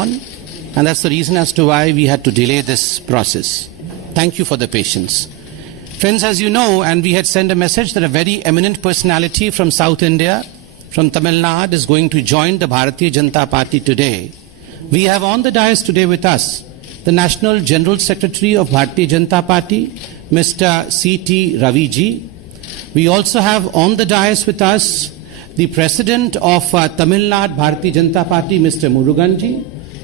on, and that's the reason as to why we had to delay this process. Thank you for the patience. Friends, as you know, and we had sent a message that a very eminent personality from South India, from Tamil Nadu, is going to join the Bharatiya Janata Party today. We have on the dais today with us the National General Secretary of Bharatiya Janata Party, Mr. C.T. Ravi ji. We also have on the dais with us the President of Tamil Nadu Bharatiya Janata Party, Mr. Murugan ji.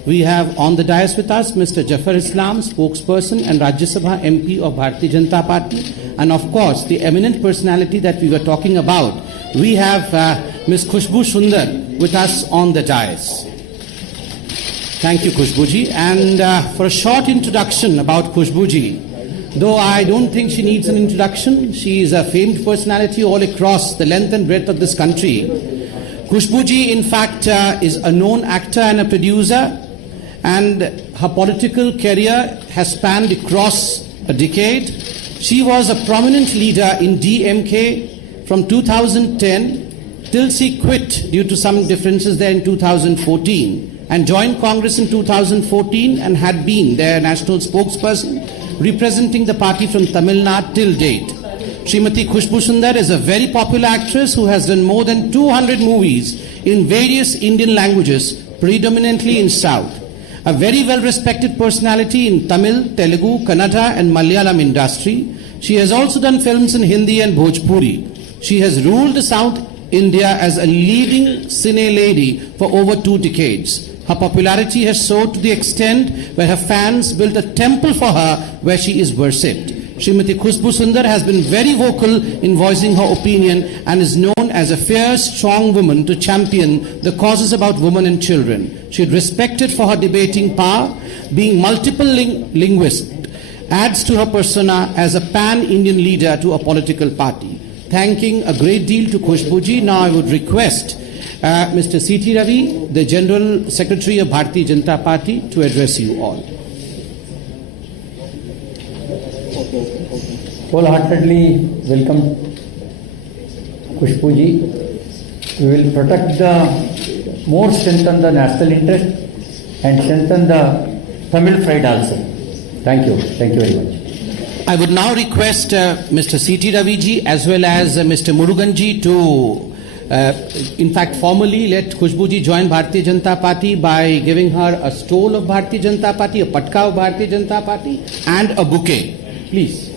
We have on the dais with us Mr. Jafar Islam, spokesperson and Rajya Sabha MP of Bharatiya Janata Party. And of course, the eminent personality that we were talking about, we have Ms. Khushbu Sundar with us on the dais. Thank you, Khushbu ji. And for a short introduction about Khushbu ji, though I don't think she needs an introduction, she is a famed personality all across the length and breadth of this country. Khushbu ji, in fact, is a known actor and a producer, and her political career has spanned across a decade. She was a prominent leader in DMK from 2010 till she quit due to some differences there in 2014 and joined Congress in 2014 and had been their national spokesperson representing the party from Tamil Nadu till date. Srimati Khushbu Sundar is a very popular actress who has done more than 200 movies in various Indian languages, predominantly in South. A very well-respected personality in Tamil, Telugu, Kannada and Malayalam industry. She has also done films in Hindi and Bhojpuri. She has ruled South India as a leading cine lady for over 2 decades. Her popularity has soared to the extent where her fans built a temple for her where she is worshipped. Srimati Khushbu Sundar has been very vocal in voicing her opinion and is known as a fierce, strong woman to champion the causes about women and children. She is respected for her debating power, being multiple linguist, adds to her persona as a pan-Indian leader to a political party. Thanking a great deal to Khushbu ji, now I would request Mr. C.T. Ravi, the General Secretary of Bharatiya Janata Party, to address you all. Wholeheartedly welcome Khushbu ji. We will protect more strengthen the national interest and strengthen the Tamil pride also. Thank you. Thank you very much. I would now request Mr. C.T. Ravi ji as well as Mr. Murugan ji to in fact formally let Khushbu ji join Bharatiya Janata Party by giving her a stole of Bharatiya Janata Party, a patka of Bharatiya Janata Party and a bouquet. Please.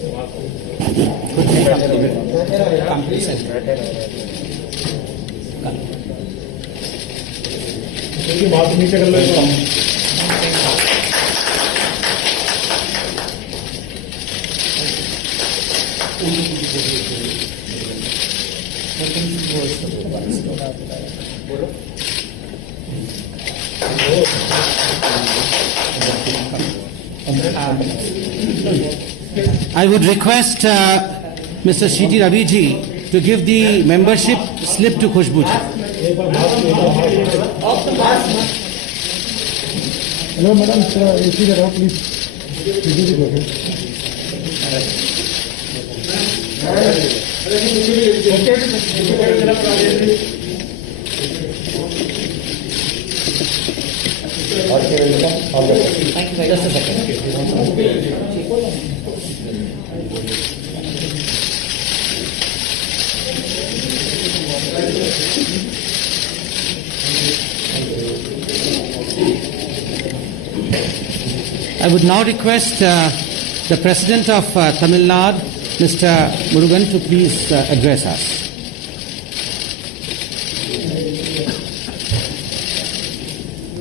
I would request Mr. C.T. Ravi ji to give the membership slip to Khushbu ji. Hello, madam. Just a second. I would now request the President of Tamil Nadu, Mr. Murugan, to please address us.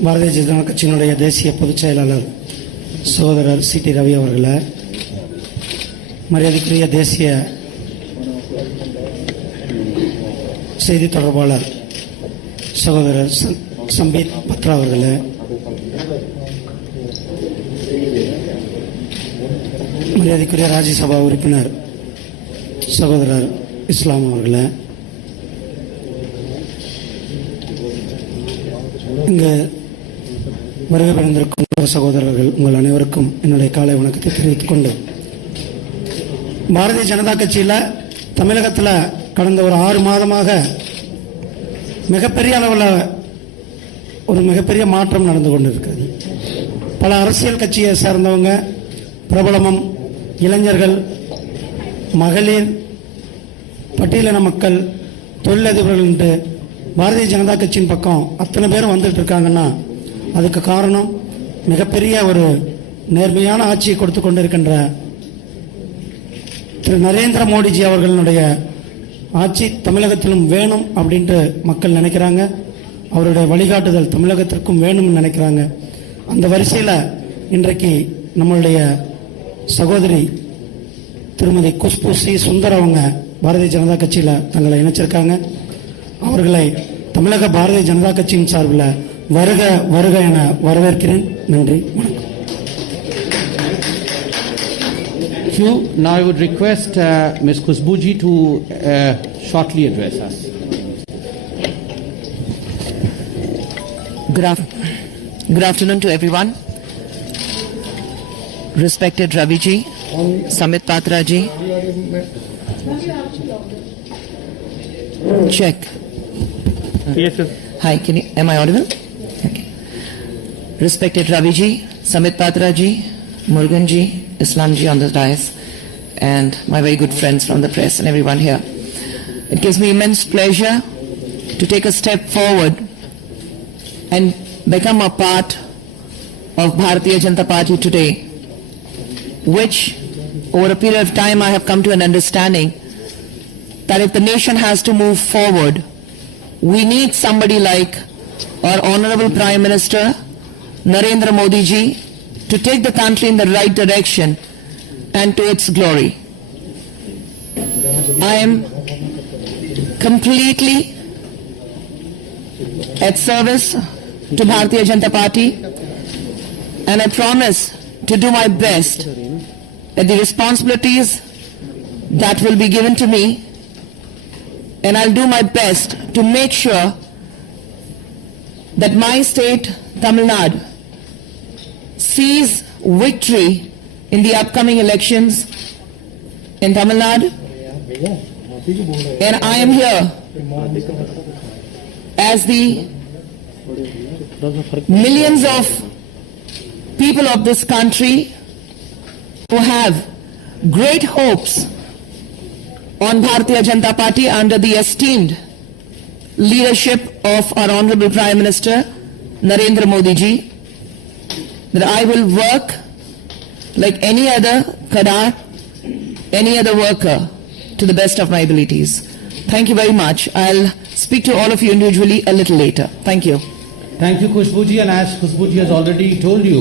Bharatiya Janata கட்சியினுடைய தேசிய பொதுச் செயலாளர் சகோதரர் C.T. Ravi அவர்களே, மரியாதைக்குரிய தேசிய செய்தி தொடர்பாளர் சகோதரர் சம்பீத் பத்ரா அவர்களே, மரியாதைக்குரிய ராஜ்யசபா உறுப்பினர் சகோதரர் இஸ்லாம் அவர்களே, இங்கு வருகை புரிந்திருக்கும் சகோதரர்கள் உங்கள் அனைவருக்கும் என்னுடைய காலை வணக்கத்தை தெரிவித்துக் கொண்டு, பாரதிய ஜனதா கட்சியில் தமிழகத்தில் கடந்த ஒரு 6 மாதமாக மிகப்பெரிய அளவில் ஒரு மிகப்பெரிய மாற்றம் நடந்து கொண்டிருக்கிறது. பல அரசியல் கட்சியை சார்ந்தவங்க, பிரபலமும், இளைஞர்கள், மகளிர், பட்டியலின மக்கள், தொழிலதிபர்கள், பாரதிய ஜனதா கட்சியின் பக்கம் அத்தனை பேரும் வந்துட்டு இருக்காங்கன்னா அதுக்கு காரணம் மிகப்பெரிய ஒரு நேர்மையான ஆட்சியை கொடுத்து கொண்டிருக்கின்ற திரு நரேந்திர மோடிஜி அவர்களுடைய ஆட்சி தமிழகத்திலும் வேணும் அப்படின்ட்டு மக்கள் நினைக்கிறாங்க. அவருடைய வழிகாட்டுதல் தமிழகத்திற்கும் வேணும்னு நினைக்கிறாங்க. அந்த வரிசையில் இன்றைக்கு நம்மளுடைய சகோதரி திருமதி குஷ்பு சி சுந்தர் அவங்க பாரதிய ஜனதா கட்சியில் தங்களை இணைச்சிருக்காங்க. அவர்களை தமிழக பாரதிய ஜனதா கட்சியின் சார்பில் வருக வருக என வரவேற்கிறேன். நன்றி, வணக்கம். Thank you. Now I would request Ms. Kushbuji to shortly address us. Good afternoon to everyone. Respected Ravi ji, Samit Patra ji. Check. Yes, sir. Hi, am I audible? Okay. Respected Ravi ji, Samit Patra ji, Murugan ji, Islam ji on the dais, and my very good friends from the press and everyone here. It gives me immense pleasure to take a step forward and become a part of Bharatiya Janata Party today, which over a period of time I have come to an understanding that if the nation has to move forward, we need somebody like our Honorable Prime Minister Narendra Modi ji to take the country in the right direction and to its glory. I am completely at service to Bharatiya Janata Party, and I promise to do my best at the responsibilities that will be given to me, and I'll do my best to make sure that my state, Tamil Nadu, sees victory in the upcoming elections in Tamil Nadu. And I am here as the millions of people of this country who have great hopes on Bharatiya Janata Party under the esteemed leadership of our Honorable Prime Minister Narendra Modi ji, that I will work like any other Kadar, any other worker, to the best of my abilities. Thank you very much. I'll speak to all of you individually a little later. Thank you. Thank you, Kushbuji. And as Kushbuji has already told you,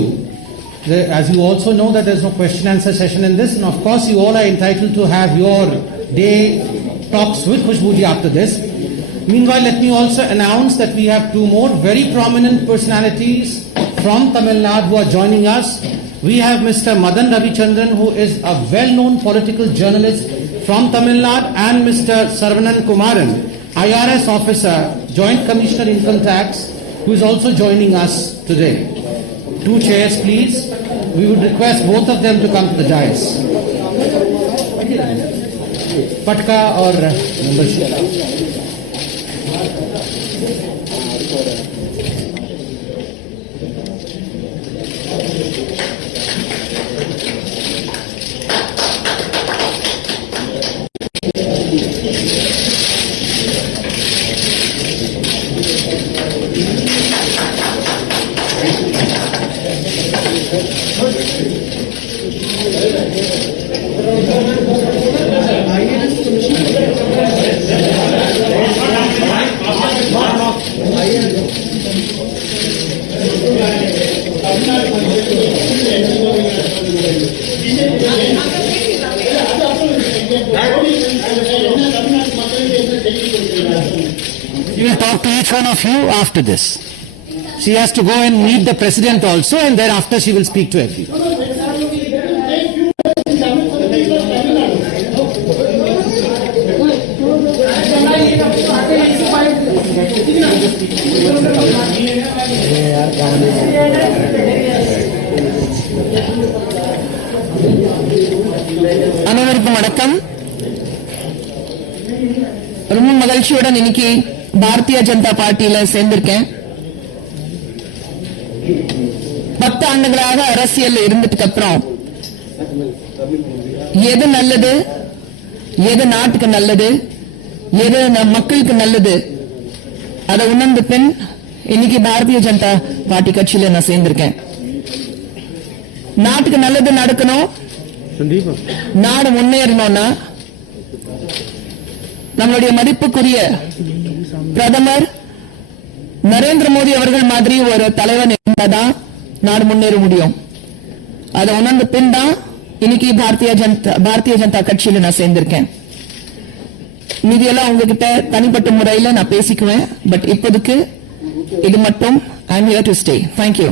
as you also know that there's no question answer session in this, and of course you all are entitled to have your day talks with Kushbuji after this. Meanwhile, let me also announce that we have two more very prominent personalities from Tamil Nadu who are joining us. We have Mr. Madan Ravichandran, who is a well-known political journalist from Tamil Nadu, and Mr. Saravanan Kumaran, IRS officer, Joint Commissioner Income Tax, who is also joining us today. Two chairs, please. We would request both of them to come to the dais. Patka or membership. She will talk to each one of you after this. She has to go and meet the president also, and thereafter she will speak to everyone. அனைவருக்கும் வணக்கம். ரொம்ப மகிழ்ச்சியுடன் இன்னைக்கு பாரதிய ஜனதா பார்ட்டியில சேர்ந்திருக்கேன். 10 ஆண்டுகளாக அரசியல் இருந்ததுக்கு அப்புறம் எது நல்லது, எது நாட்டுக்கு நல்லது, எது மக்களுக்கு நல்லது அதை உணர்ந்த பின் இன்னைக்கு பாரதிய ஜனதா பார்ட்டி கட்சியில நான் சேர்ந்திருக்கேன். நாட்டுக்கு நல்லது நடக்கணும், संदीप நாடு முன்னேறணும்னா நம்மளுடைய மதிப்புக்குரிய பிரதமர் நரேந்திர மோடி அவர்கள் மாதிரி ஒரு தலைவன் இருந்தாதான் நாடு முன்னேற முடியும். அதை உணர்ந்த பின் தான் இன்னைக்கு பாரதிய ஜனதா கட்சியில நான் சேர்ந்திருக்கேன். மீதியெல்லாம் உங்ககிட்ட தனிப்பட்ட முறையில் நான் பேசிக்குவேன். பட் இப்போதைக்கு இது மட்டும் I am here to stay. Thank you.